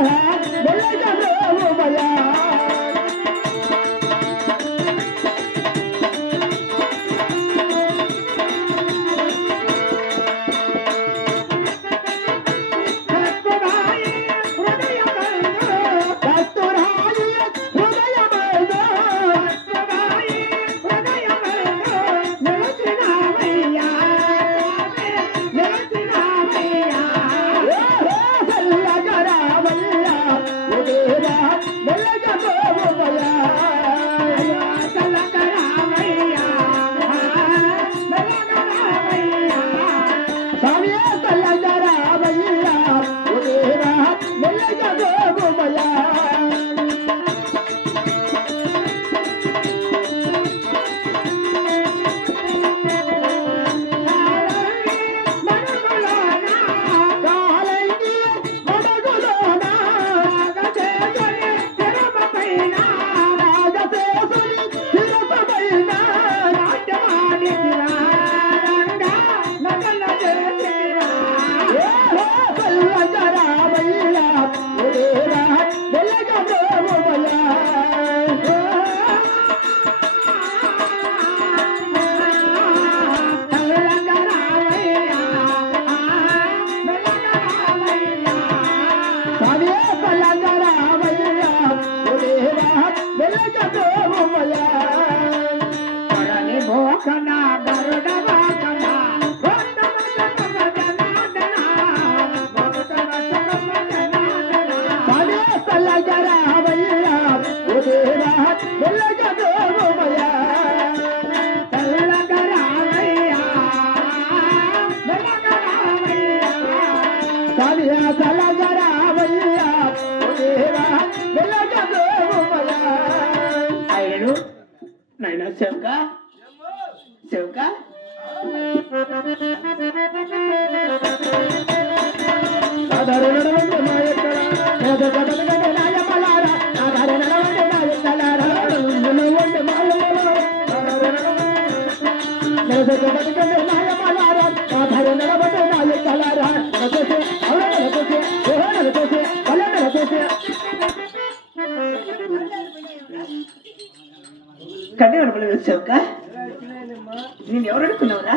Yeah. నాయన చెవుక చెవుక కన్నే కనపడలేదు నేను ఎవరు అడుగుతున్నావురా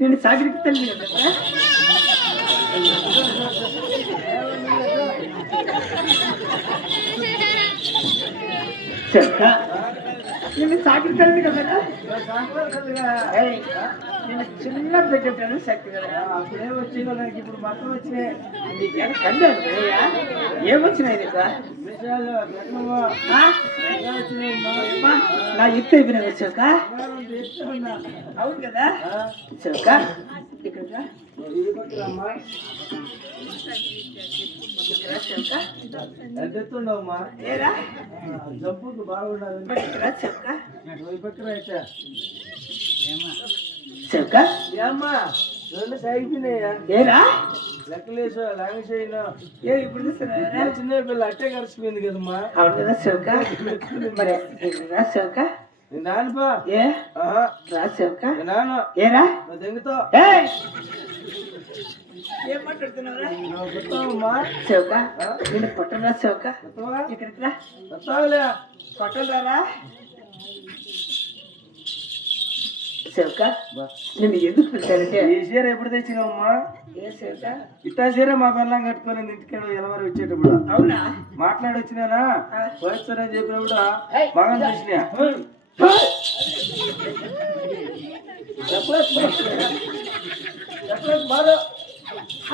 నేను సాగరికి తల్లి కదా చెవుక నేను సాగరికి తల్లి కదా నేను చిన్న పెట్టాను శక్తి కదా అప్పుడే వచ్చి నాకు ఇప్పుడు మొత్తం వచ్చినాయి. నీకేం? ఏమొచ్చినాయి నీకు నా యుక్త అయిపోయినా వచ్చాక అవును కదా? వచ్చాక బాగుండాలి వచ్చాక ఏమ్మా రెండు సాగిపోయినాయా ఏరా? లెక్కలేసు లాంగ్ చేయను ఏ ఇప్పుడు చిన్న పిల్ల అట్టే కలిసిపోయింది కదమ్మా. అవును కదా శివక మరి ఇక్కడ శివక నేను పుట్టరా ఇక్కడికి రా. నేను ఎందుకు పిలిచానంటే చీర ఎప్పుడు తెచ్చినావమ్మా? ఏ శివక ఇట్టా చీర మా పిల్లం కట్టుకొని ఇంటికి ఎలవరు వచ్చేటప్పుడు. అవునా? మాట్లాడి వచ్చినానా వస్తానని చెప్పినప్పుడు ఏయ్. మగం చూసినా.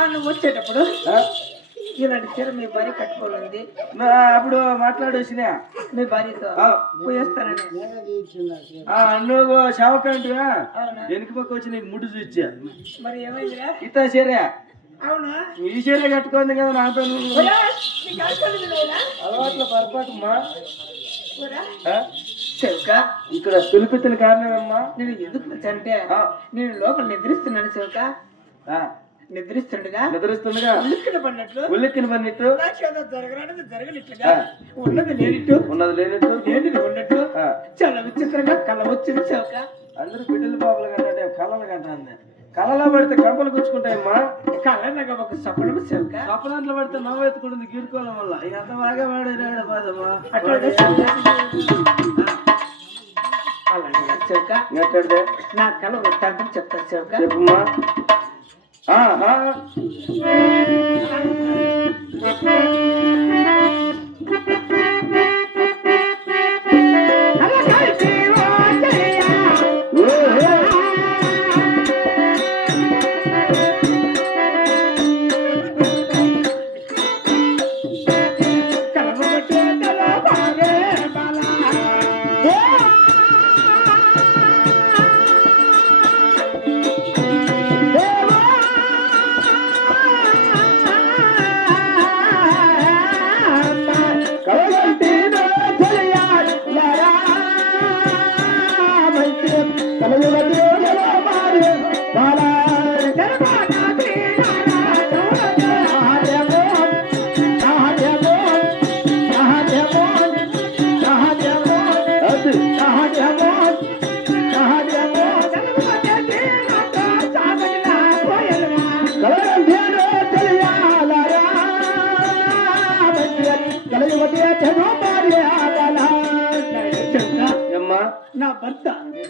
నువ్వు వచ్చేటప్పుడు ఇలాంటి చీర మీ భార్య కట్టుకోవాలి నా అప్పుడు మాట్లాడి వచ్చినా మీ భార్యతో. పోయేస్తానని నువ్వు శావకంటివా అవునా? వెనుక పక్క వచ్చి నీకు ముడ్డు చూచా మరి ఏమైందిరా? ఇట్టా చీర? అవునా? ఈ చీర కట్టుకుంది కదా నాతో? అలవాట్ల పొరపాటు మా? శివక ఇక్కడ పిలిపిత్తుల కారణమేమ్మా? నేను ఎందుకు ఆ. నేను లోపల నిద్రిస్తున్నాను శివక ఆ, నిద్రిస్తుండగా? నిద్రిస్తుండగా? ఉలిక్కిన పడినట్లు? ఉల్లిక్కిన ఏదో జరగరానిది జరగనట్లుగా. ఉన్నది లేనిట్టు? ఉన్నది లేనట్టు? లేనిది ఉన్నట్టు? చాలా విచిత్రంగా కళ వచ్చింది శివక అందరూ బిడ్డలు బాబులు కంటే కళలు కంటే కళ్ళలో పడితే కంపలు గుచ్చుకుంటాయమ్మా. కళ్ళనగా ఒక సపనము చెవుక కప్పదాంట్లో పడితే నవ్వు ఎత్తుకుంటుంది గీడుకోవడం వల్ల. ఇక అంత బాగా వాడాడు బాదమ్మా అట్లాగే చెవుక అలాగే చెవుక. ఎక్కడిదే నా కళ వృత్తాంతం చెప్తా చెవుక. చెప్పమ్మా. ఆహా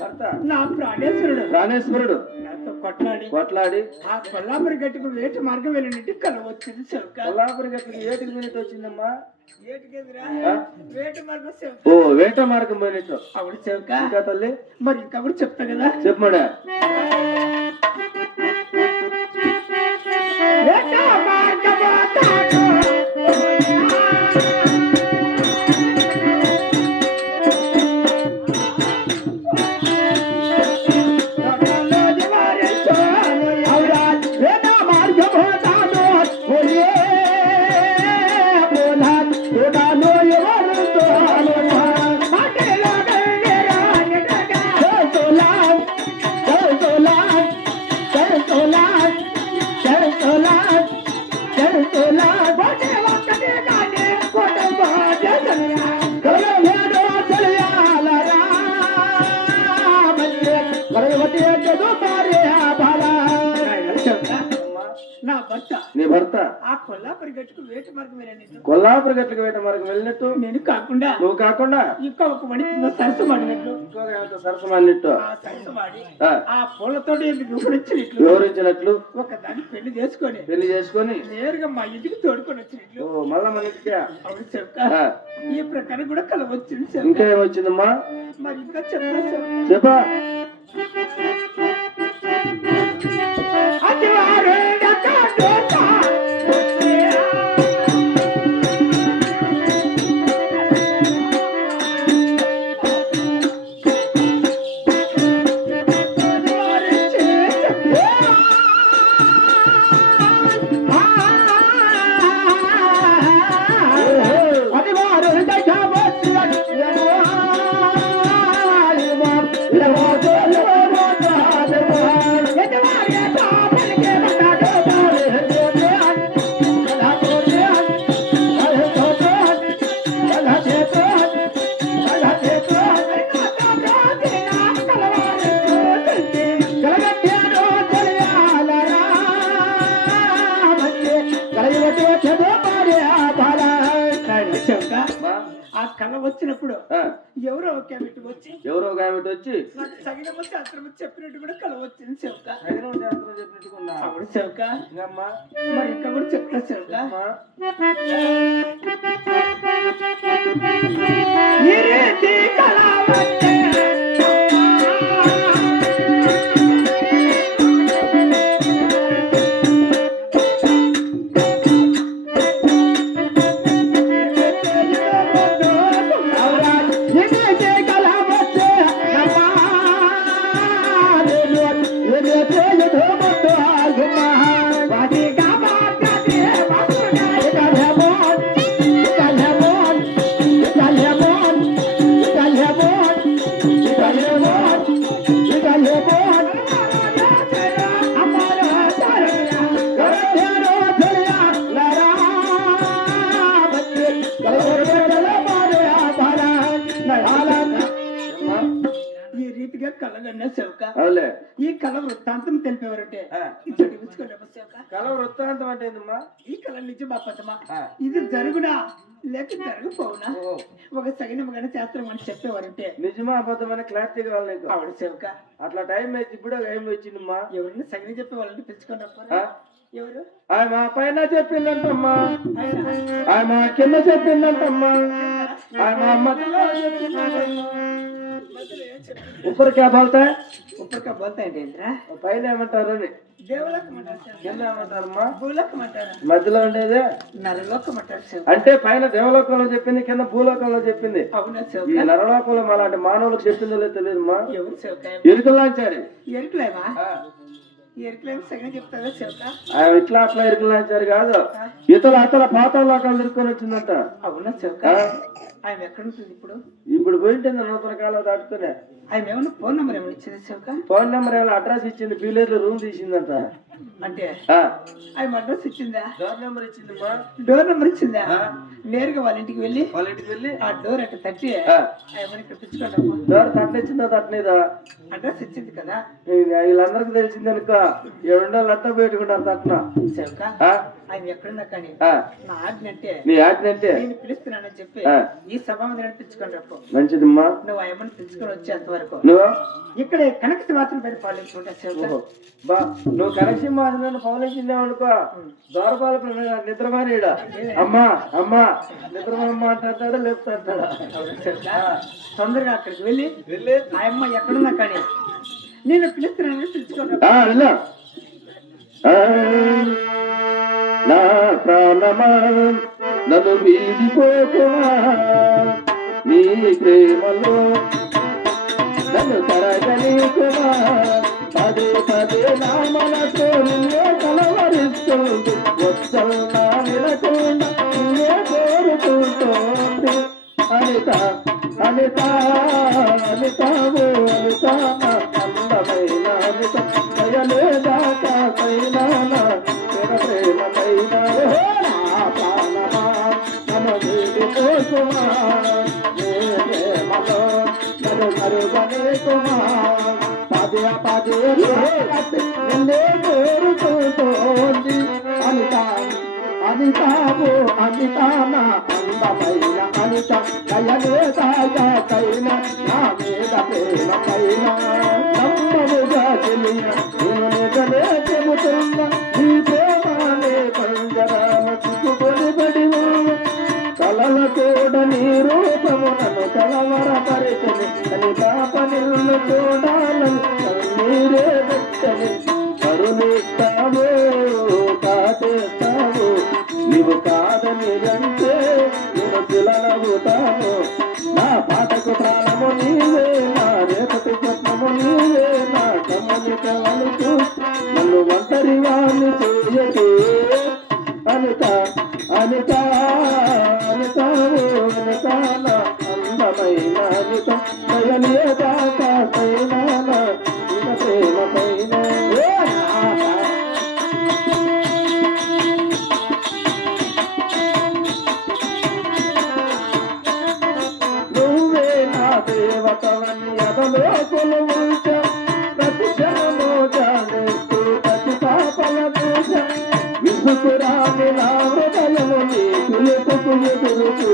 నీ ప్రాణేశ్వరుడు. ప్రాణేశ్వరుడు? నాతో కొట్లాడి. కొట్లాడి? ఆ కొల్లాపురి గట్టుకు వేట మార్గం వెళ్ళినట్టు కల వచ్చింది చెవుక కొల్లాపురి గట్టికి ఏటికి మినిట్ వచ్చిందమ్మా? ఓ వేట మార్గం పోయినట్టు. ఆవిడ చెవుక ఇంకా తల్లి? మరి ఇంకా చెప్తా కదా. చెప్పమడా వెళ్ళినట్టు నేను కాకుండా నువ్వు కాకుండా ఇంకా ఒక వణికిందో సరసమాడినట్లు ఇంకొక ఏమంత సరసమన్నట్టు ఆ సరసమాడి ఆ, ఆ పూలతోటి వివరించినట్లు? వివరించినట్లు. ఒక దాన్ని పెళ్ళి చేసుకొని పెళ్ళి చేసుకొని నేరుగా మా ఇంటికి తోడుకొని వచ్చినట్లు. ఓ మళ్ళా మన ఇంటికి అవును చెప్తా ఆ, ఈ ప్రకారం కూడా కల వచ్చింది ఇంకా చెప్తా ఏమొచ్చిందమ్మా మరి ఇంకా చెప్తా చెప్తా చెప్పా. ఎవరో ఒక బిడ్డ వచ్చి ఎవరో ఒక ఆమె వచ్చి నాకు చెప్పినట్టు కూడా కళ వచ్చింది చెవుక సైరం శాస్త్రం చెప్పినట్టుకున్నా. అప్పుడు చెవుక ఇంకమ్మా. మరి ఇంకా కూడా చెప్తా చెవుక అంటే ఏందమ్మా ఈ కళ నిజం ఆ. ఇది జరుగునా? లేక జరగపోవునా ఒక సగినముగానే శాస్త్రం అని చెప్పేవారంటే. నిజమా అబద్ధమని క్లారిటీ కావాలి నీకు? ఆవిడ సేవక. అట్లా టైం వేసి ఇప్పుడు టైం వచ్చిందమ్మా? ఎవరిని సగిన చెప్పే వాళ్ళని పిలుచుకొని ఆ? రప్పరా ఎవరు? ఆయన మా పైన చెప్పిందంటమ్మా. ఆయన ఆయన మా కింద చెప్పిందంటమ్మా. ఆయన మా మధ్యలో చెప్పిందంటమ్మా. మధ్యలో ఏం చెప్పింది ऊपर क्या बोलता है ఉప్పటికా బోల్తాయండి ఏంట్రా పైన ఏమంటారు అని దేవులకం అంటారు సేవక. కింద ఏమంటారమ్మా భూలోకం అంటారు మధ్యలో ఉండేదే నరలోకం అంటారు సేవక. అంటే పైన దేవలోకంలో చెప్పింది కింద భూలోకంలో చెప్పింది అవునా ఈ సేవక నరలోకంలో అలాంటి మానవులకు చెప్పిందో లేదో తెలియదమ్మా ఎవరు సేవక ఇరుకులాంచారు ఎరుకులేమా ఎరుకులేమో సగం చెప్తావా సేవక ఆయన ఇట్లా అట్లా ఇరుకులాంచారు కాదు ఇతల అతల పాత లోకాలు తిరుక్కొని వచ్చిందంట అవునా సేవక ఆ? ఆయన ఎక్కడ ఉంటుంది ఇప్పుడు ఇప్పుడు పోయింటుంది నూతన కాలం దాటుకునే ఆయన ఏమన్నా ఫోన్ నెంబర్ ఏమైనా ఇచ్చింది సేవక ఫోన్ నెంబర్ ఏమైనా అడ్రస్ ఇచ్చింది పీలేర్లో రూమ్ తీసిందంట. అంటే. ఆయన అడ్రస్ ఇచ్చిందా? డోర్ నెంబర్ ఇచ్చిందమ్మా. డోర్ నెంబర్ ఇచ్చిందా. నేరుగా వాళ్ళ ఇంటికి వెళ్ళి? వాళ్ళ ఇంటికి వెళ్ళి? ఆ డోర్ అట్ట తట్టి ఆ. ఆయన ఇక్కడ పిచ్చుకోండి డోర్ తట్టనిచ్చిందా తట్టనిదా అడ్రస్ ఇచ్చింది కదా. వీళ్ళందరికి తెలిసిందనుకో ఏడుండాలంతా పెట్టుకుంటారు తట్టన సేవక ఆ? ఆయన ఎక్కడున్నా కానీ. నా ఆజ్ఞ అంటే నీ ఆజ్ఞ అంటే? నేను పిలుస్తున్నానని చెప్పి. ఈ సభ రప్పు మంచిదమ్మా. నువ్వు ఆ అమ్మని పిలుచుకొని వచ్చేంత వరకు. నువ్వు? ఇక్కడ కనక సేవక ఓహో. బా నువ్వు కనెక్షన్ మాసిన పౌలించిందేవు అనుకో దూరపాల నిద్రమానేడా అమ్మా అమ్మా నిద్రమమ్మ అంటాడా లేపుతా అంటాడా అవునా సేవక? తొందరగా అక్కడికి వెళ్ళి వెళ్ళి? ఆ అమ్మ ఎక్కడున్నా కానీ నేను వెళ్ళు. ఆ, నా ప్రాణమా నన్ను వీడిపోకుమా నీ ప్రేమలో నన్ను తరగనీకుమా పదే పదే నా మనసు కరుగనేకుమా పదే పదే నిన్నే కోరుకుంటోంది అనిత అనితావు అనితాన అందమైన అనిత దయలే తాగైన నా మీద ప్రేమ పైన నమ్మముగా తెలియ నేను నీ ప్రేమనే అని చూడాలని కన్నీరే పెట్టని కరుణిస్తావు కాటేస్తావు నీవు కాదని అంటే నా పాటకు ప్రాణ అందమైన అనిత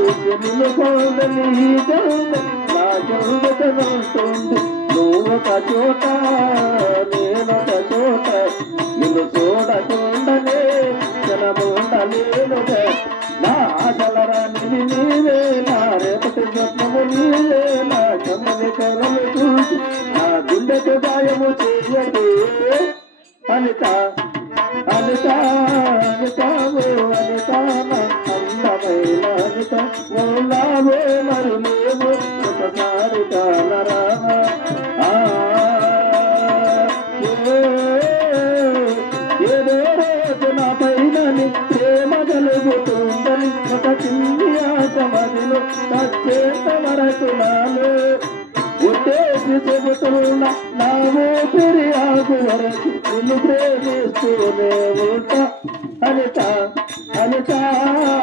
ఎదురు చూసి ఈ జల్ద నా జల్దతనుంటుంది నువ్వొక చోట నేనొక చోట నిన్ను చూడకుండనే జనముండలేనుగా నా ఆశలరాని నీవే నా రేపటి నీవే నా కమ్మని కలలు చూసి నా గుండెకు గాయము చేయకే তা